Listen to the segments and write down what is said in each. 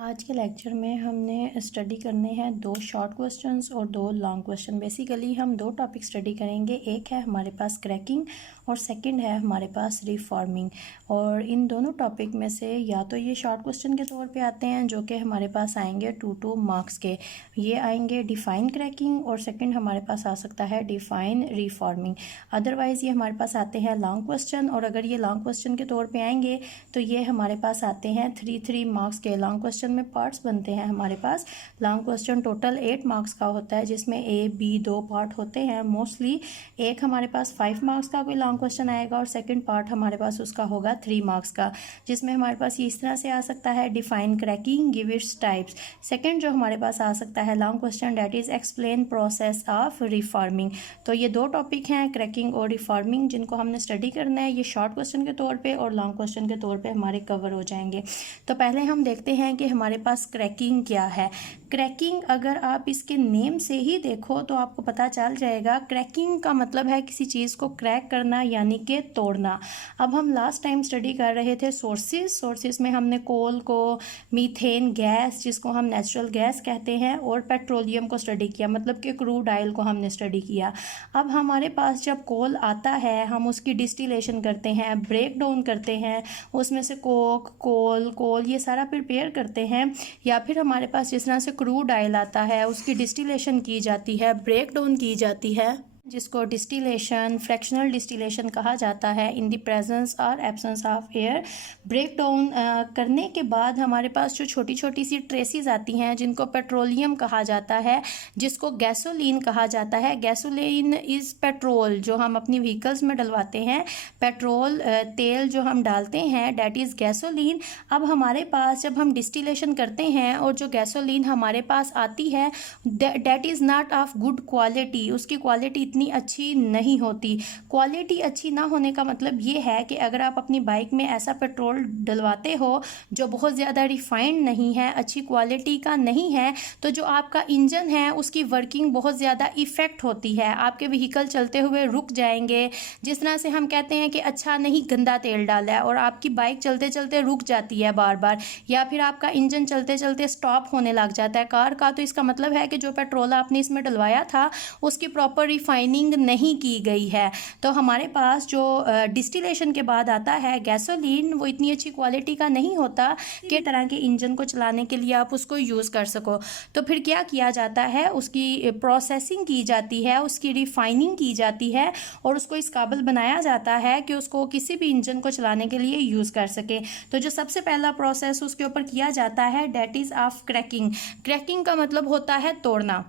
आज के लेक्चर में हमने स्टडी करने हैं 2 शॉर्ट क्वेश्चंस और 2 लॉन्ग क्वेश्चन। बेसिकली हम 2 टॉपिक स्टडी करेंगे। एक है हमारे पास क्रैकिंग और सेकंड है हमारे पास रिफॉर्मिंग। और इन दोनों टॉपिक में से या तो ये शॉर्ट क्वेश्चन के तौर पे आते हैं जो कि हमारे पास आएंगे 2 मार्क्स के, ये आएंगे डिफ़ाइन क्रैकिंग और सेकेंड हमारे पास आ सकता है डिफ़ाइन रिफॉर्मिंग। अदरवाइज़ ये हमारे पास आते हैं लॉन्ग क्वेश्चन, और अगर ये लॉन्ग क्वेश्चन के तौर पर आएंगे तो ये हमारे पास आते हैं 3 मार्क्स के। लॉन्ग क्वेश्चन में पार्ट्स बनते हैं हमारे पास। लॉन्ग क्वेश्चन टोटल 8 मार्क्स का होता है जिसमें ए बी 2 पार्ट होते हैं मोस्टली। एक हमारे पास 5 मार्क्स का कोई लॉन्ग क्वेश्चन आएगा और सेकंड पार्ट हमारे पास उसका होगा 3 मार्क्स का, जिसमें हमारे पास ये इस तरह से आ सकता है define cracking, give its types. Second जो हमारे पास आ सकता है long question that is explain process of reforming. तो ये 2 टॉपिक हैं क्रैकिंग और रिफॉर्मिंग जिनको हमने स्टडी करना है। ये शॉर्ट क्वेश्चन के तौर पे और लॉन्ग क्वेश्चन के तौर पे हमारे कवर हो जाएंगे। तो पहले हम देखते हैं कि हमारे पास क्रैकिंग क्या है। क्रैकिंग अगर आप इसके नेम से ही देखो तो आपको पता चल जाएगा। क्रैकिंग का मतलब है किसी चीज़ को क्रैक करना यानी कि तोड़ना। अब हम लास्ट टाइम स्टडी कर रहे थे सोर्सेज में हमने कोल को, मीथेन गैस जिसको हम नेचुरल गैस कहते हैं, और पेट्रोलियम को स्टडी किया, मतलब कि क्रूड ऑयल को हमने स्टडी किया। अब हमारे पास जब कोल आता है हम उसकी डिस्टिलेशन करते हैं, ब्रेक डाउन करते हैं, उसमें से कोक, कोल ये सारा प्रिपेयर करते हैं। या फिर हमारे पास जिस तरह से क्रूड ऑयल आता है उसकी डिस्टिलेशन की जाती है, ब्रेक डाउन की जाती है, जिसको डिस्टिलेशन, फ्रैक्शनल डिस्टिलेशन कहा जाता है इन द प्रेजेंस और absence of air. Break down करने के बाद हमारे पास जो छोटी छोटी सी ट्रेसेस आती हैं जिनको पेट्रोलियम कहा जाता है, जिसको गैसोलीन कहा जाता है। गैसोलीन इज़ पेट्रोल जो हम अपनी व्हीकल्स में डलवाते हैं, पेट्रोल तेल जो हम डालते हैं डैट इज़ गैसोलीन। अब हमारे पास जब हम डिस्टिलेशन करते हैं और जो गैसोलीन हमारे पास आती है that is not of good quality, उसकी क्वालिटी इतनी अच्छी नहीं होती। क्वालिटी अच्छी ना होने का मतलब ये है कि अगर आप अपनी बाइक में ऐसा पेट्रोल डलवाते हो जो बहुत ज़्यादा रिफाइंड नहीं है, अच्छी क्वालिटी का नहीं है, तो जो आपका इंजन है उसकी वर्किंग बहुत ज़्यादा इफ़ेक्ट होती है। आपके व्हीकल चलते हुए रुक जाएंगे। जिस तरह से हम कहते हैं कि अच्छा नहीं गंदा तेल डाला है और आपकी बाइक चलते चलते रुक जाती है बार बार, या फिर आपका इंजन चलते चलते स्टॉप होने लग जाता है कार का, तो इसका मतलब है कि जो पेट्रोल आपने इसमें डलवाया था उसकी प्रॉपर रिफाइनिंग नहीं की गई है। तो हमारे पास जो डिस्टिलेशन के बाद आता है गैसोलीन, वो इतनी अच्छी क्वालिटी का नहीं होता कि तरह के इंजन को चलाने के लिए आप उसको यूज़ कर सको। तो फिर क्या किया जाता है, उसकी प्रोसेसिंग की जाती है, उसकी रिफाइनिंग की जाती है और उसको इस काबिल बनाया जाता है कि उसको किसी भी इंजन को चलाने के लिए यूज़ कर सके। तो जो सबसे पहला प्रोसेस उसके ऊपर किया जाता है that is of cracking. Cracking का मतलब होता है तोड़ना।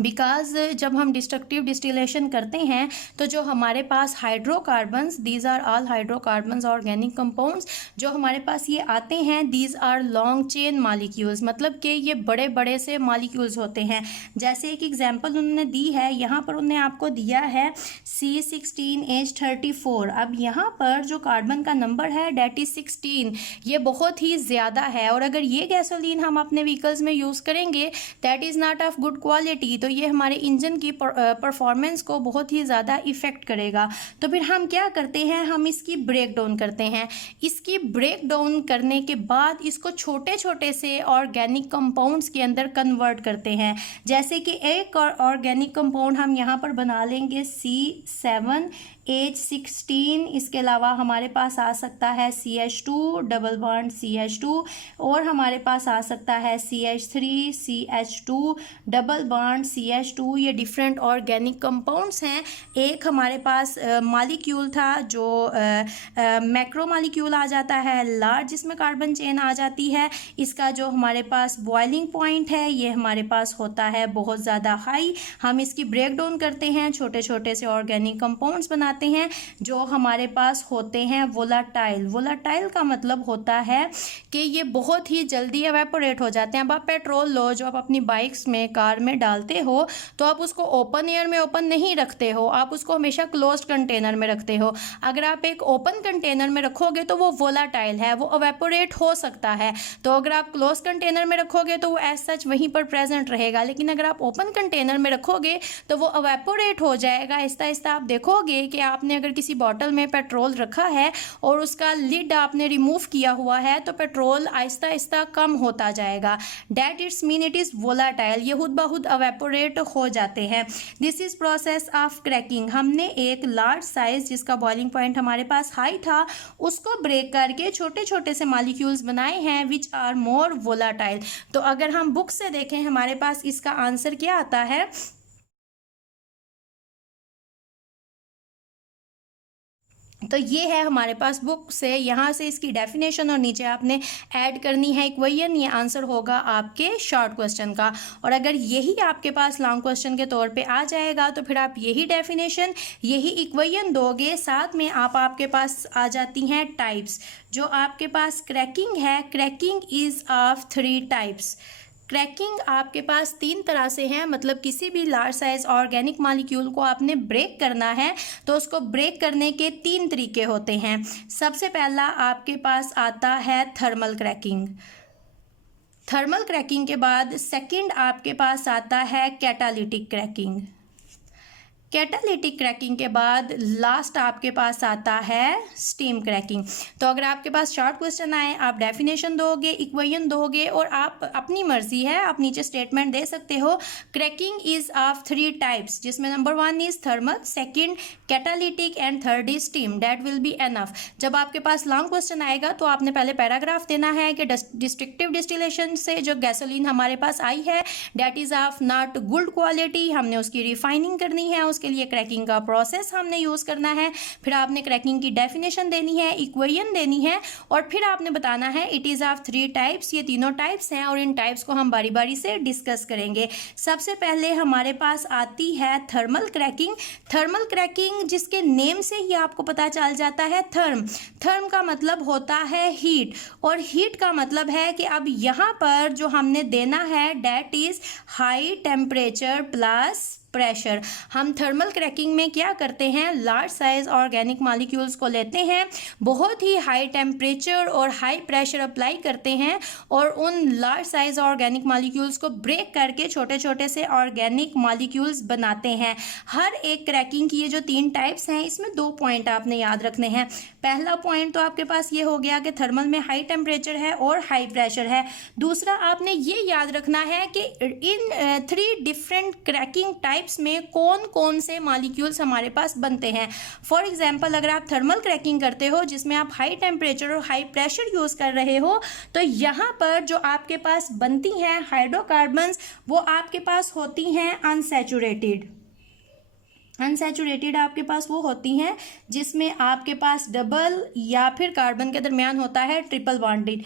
बिकॉज जब हम डिस्ट्रक्टिव डिस्टिलेशन करते हैं तो जो हमारे पास hydrocarbons, these are all hydrocarbons organic compounds जो हमारे पास ये आते हैं, these are long chain molecules, मतलब कि ये बड़े बड़े से मालिक्यूल्स होते हैं। जैसे एक एग्जांपल उन्होंने दी है, यहाँ पर उन्होंने आपको दिया है C16H34। अब यहाँ पर जो कार्बन का नंबर है डेट इज 16, ये बहुत ही ज़्यादा है, और अगर ये गैसोलीन हम अपने व्हीकल्स में यूज़ करेंगे that is not of good quality, तो ये हमारे इंजन की परफॉर्मेंस को बहुत ही ज़्यादा इफ़ेक्ट करेगा। तो फिर हम क्या करते हैं, हम इसकी ब्रेक डाउन करते हैं। इसकी ब्रेक डाउन करने के बाद इसको छोटे छोटे से ऑर्गेनिक कंपाउंड्स के अंदर कन्वर्ट करते हैं। जैसे कि एक ऑर्गेनिक कंपाउंड हम यहाँ पर बना लेंगे C7H16, इसके अलावा हमारे पास आ सकता है CH2 डबल बॉन्ड CH2, और हमारे पास आ सकता है CH3 CH2 double bond CH2। ये डिफरेंट ऑर्गेनिक कंपाउंड्स हैं। एक हमारे पास मॉलिक्यूल था जो मैक्रो मॉलिक्यूल आ जाता है, लार्ज जिसमें कार्बन चेन आ जाती है। इसका जो हमारे पास बॉइलिंग पॉइंट है ये हमारे पास होता है बहुत ज़्यादा हाई। हम इसकी ब्रेक डाउन करते हैं, छोटे छोटे से ऑर्गेनिक कंपाउंड्स बनाते हैं जो हमारे पास होते हैं वोलाटाइल। वोलाटाइल का मतलब होता है कि ये बहुत ही जल्दी एवेपोरेट हो जाते हैं। अब आप पेट्रोल लो जो आप अपनी बाइक्स में, कार में डालते हो तो आप उसको ओपन एयर में ओपन नहीं रखते हो, आप उसको हमेशा क्लोज्ड कंटेनर में रखते हो। अगर आप एक ओपन कंटेनर में रखोगे तो वो वोलाटाइल है, वो एवेपोरेट हो सकता है। तो अगर आप क्लोज कंटेनर में रखोगे तो वो एज सच वहीं पर प्रेजेंट रहेगा, लेकिन अगर आप ओपन कंटेनर में रखोगे तो वो एवेपोरेट हो जाएगा। आहिस्ता आहिस्ता आप देखोगे कि आपने अगर किसी बॉटल में पेट्रोल रखा है और उसका लिड आपने रिमूव किया हुआ है तो पेट्रोल आहिस्ता आहिस्ता कम होता जाएगा। That it's mean it is volatile, ये खुद ब खुद अवेपोरेट हो जाते हैं। This is process of cracking. हमने एक लार्ज साइज जिसका बॉइलिंग पॉइंट हमारे पास हाई था उसको ब्रेक करके छोटे छोटे से मॉलिक्यूल्स बनाए हैं विच आर मोर वोलाटाइल। तो अगर हम बुक से देखें हमारे पास इसका आंसर क्या आता है, तो ये है हमारे पास बुक से, यहाँ से इसकी डेफिनेशन और नीचे आपने ऐड करनी है इक्वेशन। ये आंसर होगा आपके शॉर्ट क्वेश्चन का। और अगर यही आपके पास लॉन्ग क्वेश्चन के तौर पे आ जाएगा तो फिर आप यही डेफिनेशन यही इक्वेशन दोगे, साथ में आपके पास आ जाती हैं टाइप्स। जो आपके पास क्रैकिंग है, cracking is of 3 types. Cracking आपके पास 3 तरह से है, मतलब किसी भी लार्ज साइज ऑर्गेनिक मॉलिक्यूल को आपने ब्रेक करना है तो उसको ब्रेक करने के 3 तरीके होते हैं। सबसे पहला आपके पास आता है थर्मल क्रैकिंग। थर्मल क्रैकिंग के बाद सेकंड आपके पास आता है कैटालिटिक क्रैकिंग। कैटालिटिक क्रैकिंग के बाद लास्ट आपके पास आता है स्टीम क्रैकिंग। तो अगर आपके पास शॉर्ट क्वेश्चन आए, आप डेफिनेशन दोगे, इक्वेशन दोगे और आप अपनी मर्जी है आप नीचे स्टेटमेंट दे सकते हो। क्रैकिंग इज ऑफ 3 टाइप्स, जिसमें number 1 is thermal, second catalytic and third is steam. That will be enough. जब आपके पास लॉन्ग क्वेश्चन आएगा तो आपने पहले पैराग्राफ देना है कि डिस्ट्रक्टिव डिस्टिलेशन से जो गैसोलीन हमारे पास आई है that is of not good quality, हमने उसकी रिफाइनिंग करनी है, उसके लिए क्रैकिंग का प्रोसेस हमने यूज करना है। फिर आपने क्रैकिंग की डेफिनेशन देनी है, इक्वेशन देनी है और फिर आपने बताना है इट इज ऑफ 3 टाइप्स। ये तीनों टाइप्स हैं और इन टाइप्स को हम बारी बारी से डिस्कस करेंगे। सबसे पहले हमारे पास आती है थर्मल क्रैकिंग। थर्मल क्रैकिंग जिसके नेम से ही आपको पता चल जाता है थर्म। थर्म का मतलब होता है हीट और हीट का मतलब है कि अब यहाँ पर जो हमने देना है that is high temperature plus pressure. हम थर्मल क्रैकिंग में क्या करते हैं, लार्ज साइज ऑर्गेनिक मॉलिक्यूल्स को लेते हैं, बहुत ही हाई टेम्परेचर और हाई प्रेशर अप्लाई करते हैं और उन लार्ज साइज ऑर्गेनिक मॉलिक्यूल्स को ब्रेक करके छोटे छोटे से ऑर्गेनिक मॉलिक्यूल्स बनाते हैं। हर एक क्रैकिंग की ये जो 3 टाइप्स हैं इसमें 2 पॉइंट आपने याद रखने हैं। पहला पॉइंट तो आपके पास ये हो गया कि थर्मल में हाई टेम्परेचर है और हाई प्रेशर है। दूसरा आपने ये याद रखना है कि इन 3 डिफरेंट क्रैकिंग टाइप्स में कौन कौन से मॉलिक्यूल्स हमारे पास बनते हैं। फॉर एग्जांपल अगर आप थर्मल क्रैकिंग करते हो जिसमें आप हाई टेम्परेचर और हाई प्रेशर यूज कर रहे हो तो यहाँ पर जो आपके पास बनती हैं हाइड्रोकार्बन्स वो आपके पास होती हैं अनसैचुरेटेड। अनसैचुरेटेड आपके पास वो होती हैं जिसमें आपके पास डबल या फिर कार्बन के दरमियान होता है ट्रिपल बॉन्डेड।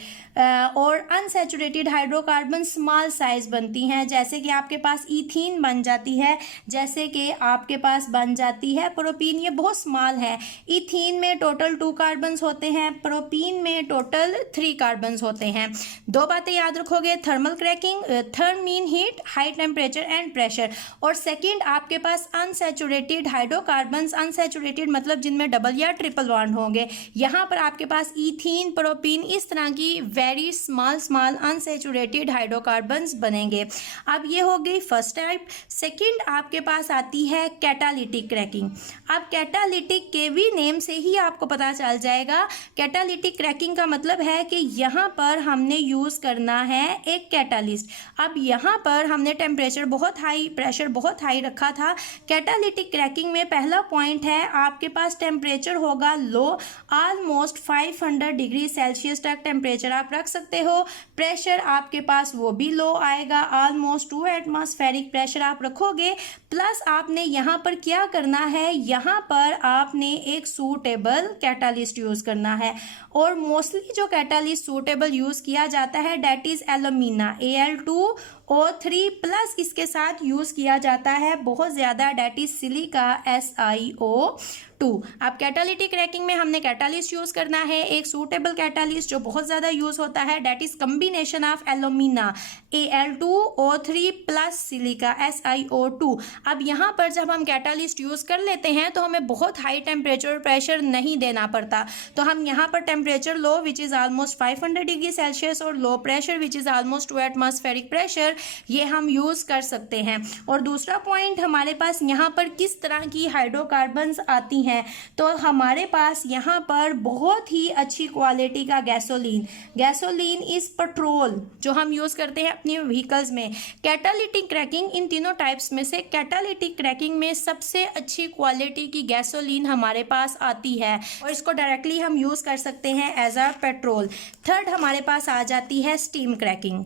और अनसैचुरेटेड हाइड्रोकार्बन स्मॉल साइज बनती हैं, जैसे कि आपके पास ईथीन बन जाती है, जैसे कि आपके पास बन जाती है प्रोपीन। ये बहुत स्मॉल है। ईथीन में टोटल 2 कार्बन्स होते हैं, प्रोपीन में टोटल 3 कार्बन्स होते हैं। 2 बातें याद रखोगे, thermal cracking, therm mean heat, high temperature and pressure, और सेकेंड आपके पास अनसैचुरेटेड हाइड्रोकार्बन्स। अनसैचुरेटेड मतलब जिनमें डबल या ट्रिपल बॉन्ड होंगे। यहाँ पर आपके पास ईथीन, प्रोपीन, इस तरह की वेरी स्मॉल अनसैचुरेटेड हाइड्रोकार्बन्स बनेंगे। अब ये हो गई फर्स्ट टाइप। सेकंड आपके पास आती है कैटालिटिक क्रैकिंग। अब कैटालिटिक के भी नेम से ही आपको पता चल जाएगा। कैटालिटिक क्रैकिंग का मतलब है कि यहाँ पर हमने यूज करना है एक कैटालिस्ट। अब यहाँ पर हमने टेम्परेचर बहुत हाई, प्रेशर बहुत हाई रखा था। कैटालिटिक क्रैकिंग में पहला पॉइंट है आपके पास टेम्परेचर होगा लो, ऑलमोस्ट 500 डिग्री सेल्सियस तक टेम्परेचर आप रख सकते हो। प्रेशर आपके पास वो भी लो आएगा, ऑलमोस्ट 2 एटमॉस्फेरिक प्रेशर आप रखोगे। प्लस आपने यहाँ पर क्या करना है, यहाँ पर आपने एक सूटेबल कैटालिस्ट यूज करना है और मोस्टली जो कैटालिस्ट सूटेबल यूज किया जाता है that is alumina, Al2O3 plus इसके साथ यूज किया जाता है बहुत ज्यादा डेट इज सिलिका, SiO2। अब कैटालिटिक क्रैकिंग में हमने कैटालिस्ट यूज करना है एक सूटेबल कैटालिस्ट जो बहुत ज्यादा यूज होता है that is combination of alumina, Al2O3 plus silica, SiO2। अब यहाँ पर जब हम कैटालिस्ट यूज कर लेते हैं तो हमें बहुत हाई टेम्परेचर और प्रेशर नहीं देना पड़ता। तो हम यहाँ पर temperature low which is almost 500 degree Celsius और low pressure which is almost 2 atmospheric pressure ये हम यूज कर सकते हैं। और दूसरा पॉइंट हमारे पास यहाँ पर किस तरह की हाइड्रोकार्बन्स आती हैं हैं, तो हमारे पास यहाँ पर बहुत ही अच्छी क्वालिटी का गैसोलीन इज पेट्रोल जो हम यूज़ करते हैं अपनी व्हीकल्स में। कैटालिटिक क्रैकिंग, इन तीनों टाइप्स में से कैटालिटिक क्रैकिंग में सबसे अच्छी क्वालिटी की गैसोलीन हमारे पास आती है और इसको डायरेक्टली हम यूज़ कर सकते हैं एज अ पेट्रोल। थर्ड हमारे पास आ जाती है स्टीम क्रैकिंग।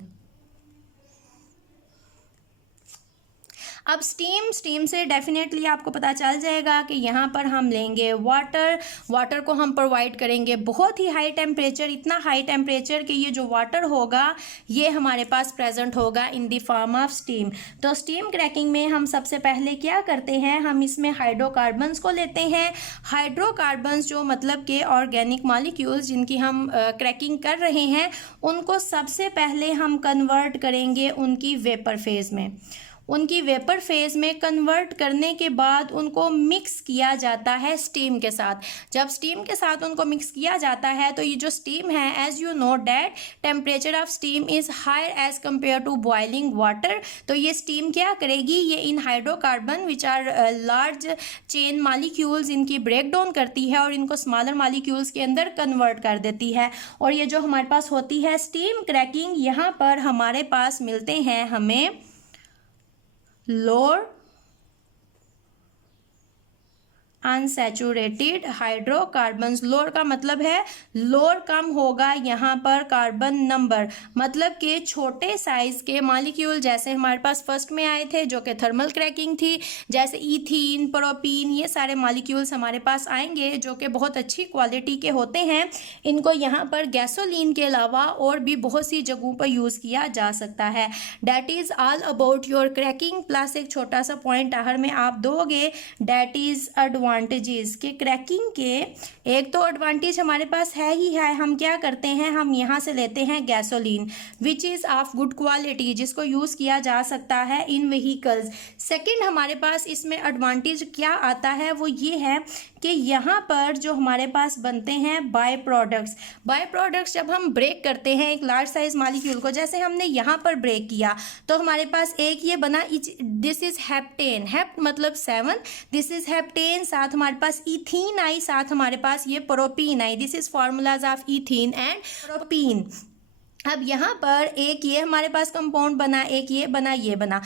अब स्टीम से डेफिनेटली आपको पता चल जाएगा कि यहाँ पर हम लेंगे वाटर को हम प्रोवाइड करेंगे बहुत ही हाई टेम्परेचर, इतना हाई टेम्परेचर कि ये जो वाटर होगा ये हमारे पास प्रेजेंट होगा in the form of steam. तो स्टीम क्रैकिंग में हम सबसे पहले क्या करते हैं, हम इसमें हाइड्रोकार्बन्स को लेते हैं। हाइड्रोकार्बन्स जो मतलब के ऑर्गेनिक मॉलिक्यूल्स जिनकी हम क्रैकिंग कर रहे हैं, उनको सबसे पहले हम कन्वर्ट करेंगे उनकी वेपर फेज में। उनकी वेपर फेज में कन्वर्ट करने के बाद उनको मिक्स किया जाता है स्टीम के साथ। जब स्टीम के साथ उनको मिक्स किया जाता है तो ये जो स्टीम है, as you know that temperature of steam is higher as compare to boiling water. तो ये स्टीम क्या करेगी, ये इन hydrocarbon which are large chain molecules इनकी ब्रेक डाउन करती है और इनको स्मॉलर मॉलिक्यूल्स के अंदर कन्वर्ट कर देती है। और ये जो हमारे पास होती है स्टीम क्रैकिंग, यहाँ पर हमारे पास मिलते हैं हमें लोअर अनसैचुरेटेड हाइड्रोकार्बन्स। लोअर का मतलब है लोअर कम होगा यहाँ पर कार्बन नंबर, मतलब कि छोटे साइज के मॉलिक्यूल जैसे हमारे पास फर्स्ट में आए थे जो कि थर्मल क्रैकिंग थी, जैसे ईथीन, प्रोपीन, ये सारे मॉलिक्यूल्स हमारे पास आएंगे जो कि बहुत अच्छी क्वालिटी के होते हैं। इनको यहाँ पर गैसोलीन के अलावा और भी बहुत सी जगहों पर यूज़ किया जा सकता है। That is all about your cracking. Plus एक छोटा सा पॉइंट आहर में आप दोगे, डैट इज़ एडवांटेजेस के क्रैकिंग के। एक तो एडवांटेज हमारे पास है ही है, हम क्या करते हैं, हम यहाँ से लेते हैं gasoline which is of good quality, जिसको यूज़ किया जा सकता है इन व्हीकल्स। सेकंड हमारे पास इसमें एडवांटेज क्या आता है, वो ये है कि यहाँ पर जो हमारे पास बनते हैं बाय प्रोडक्ट्स जब हम ब्रेक करते हैं एक लार्ज साइज मॉलिक्यूल को, जैसे हमने यहाँ पर ब्रेक किया तो हमारे पास एक ये बना, दिस इज हेप्टेन, हेप्ट मतलब 7, दिस इज हेप्टेन, साथ हमारे पास इथीन आई, साथ हमारे पास ये propene I, this is formulas of ethene and propene. अब यहाँ पर एक ये हमारे पास कंपाउंड बना, एक ये बना, ये बना।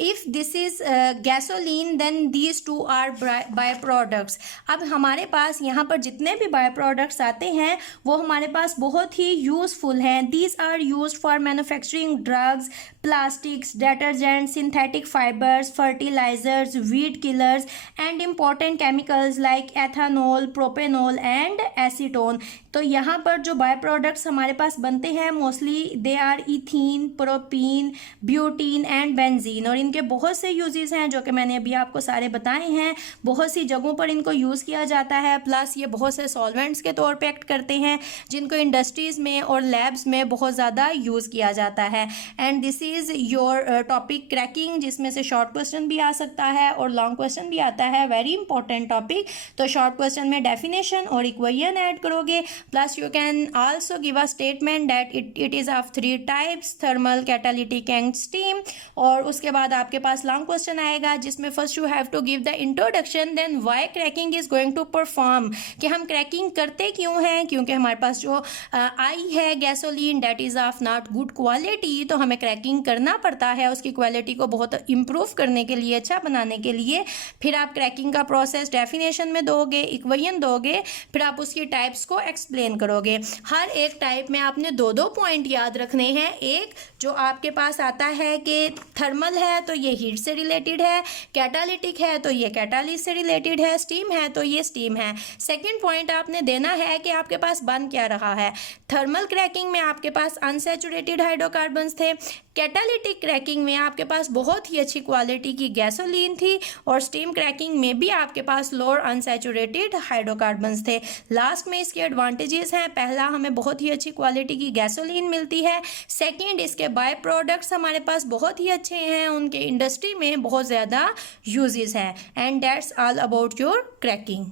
If this is gasoline then these two are by products. अब हमारे पास यहाँ पर जितने भी बाय प्रोडक्ट्स आते हैं वो हमारे पास बहुत ही यूज़फुल हैं। These are used for manufacturing drugs, plastics, detergent, synthetic fibres, fertilisers, weed killers and important chemicals like ethanol, propanol and acetone. तो यहाँ पर जो बाय प्रोडक्ट्स हमारे पास बनते हैं mostly they are ethene, propene, butene and benzene, और इनके बहुत से यूजेस हैं जो कि मैंने अभी आपको सारे बताए हैं। बहुत सी जगहों पर इनको यूज़ किया जाता है, प्लस ये बहुत से सॉल्वेंट्स के तौर पे एक्ट करते हैं जिनको इंडस्ट्रीज़ में और लैब्स में बहुत ज़्यादा यूज़ किया जाता है। And this is your topic cracking, जिसमें से शॉर्ट क्वेश्चन भी आ सकता है और लॉन्ग क्वेश्चन भी आता है, वेरी इंपॉर्टेंट टॉपिक। तो शॉर्ट क्वेश्चन में डेफिनेशन और इक्वेशन ऐड करोगे, plus you can also give a statement that it is of 3 types, thermal, catalytic and steam. और उसके बाद आपके पास लॉन्ग क्वेश्चन आएगा जिसमें first you have to give the introduction, then why cracking is going to perform, कि हम cracking करते क्यों हैं, क्योंकि हमारे पास जो आई है gasoline that is of not good quality, तो हमें क्रैकिंग करना पड़ता है उसकी क्वालिटी को बहुत इम्प्रूव करने के लिए, अच्छा बनाने के लिए। फिर आप क्रैकिंग का प्रोसेस डेफिनेशन में दोगे, इक्वेशन दोगे, फिर आप उसकी टाइप्स को एक्सप्लेन करोगे। हर एक टाइप में आपने 2-2 पॉइंट याद रखने हैं। एक जो आपके पास आता है कि थर्मल है तो ये हीट से रिलेटेड है, कैटालिटिक है तो ये कैटालिस्ट से रिलेटेड है, स्टीम है तो ये स्टीम है। सेकंड पॉइंट आपने देना है कि आपके पास बन क्या रहा है। थर्मल क्रैकिंग में आपके पास अनसैचुरेटेड हाइड्रोकार्बन्स थे, कैटालिटिक क्रैकिंग में आपके पास बहुत ही अच्छी क्वालिटी की गैसोलीन थी, और स्टीम क्रैकिंग में भी आपके पास लोअर अनसैचुरेटेड हाइड्रोकार्बन्स थे। लास्ट में इसके एडवांटेजेस हैं, पहला हमें बहुत ही अच्छी क्वालिटी की गैसोलीन मिलती है, सेकंड इसके बाय प्रोडक्ट्स हमारे पास बहुत ही अच्छे हैं, उनके इंडस्ट्री में बहुत ज़्यादा यूजेस हैं। And that's all about your cracking.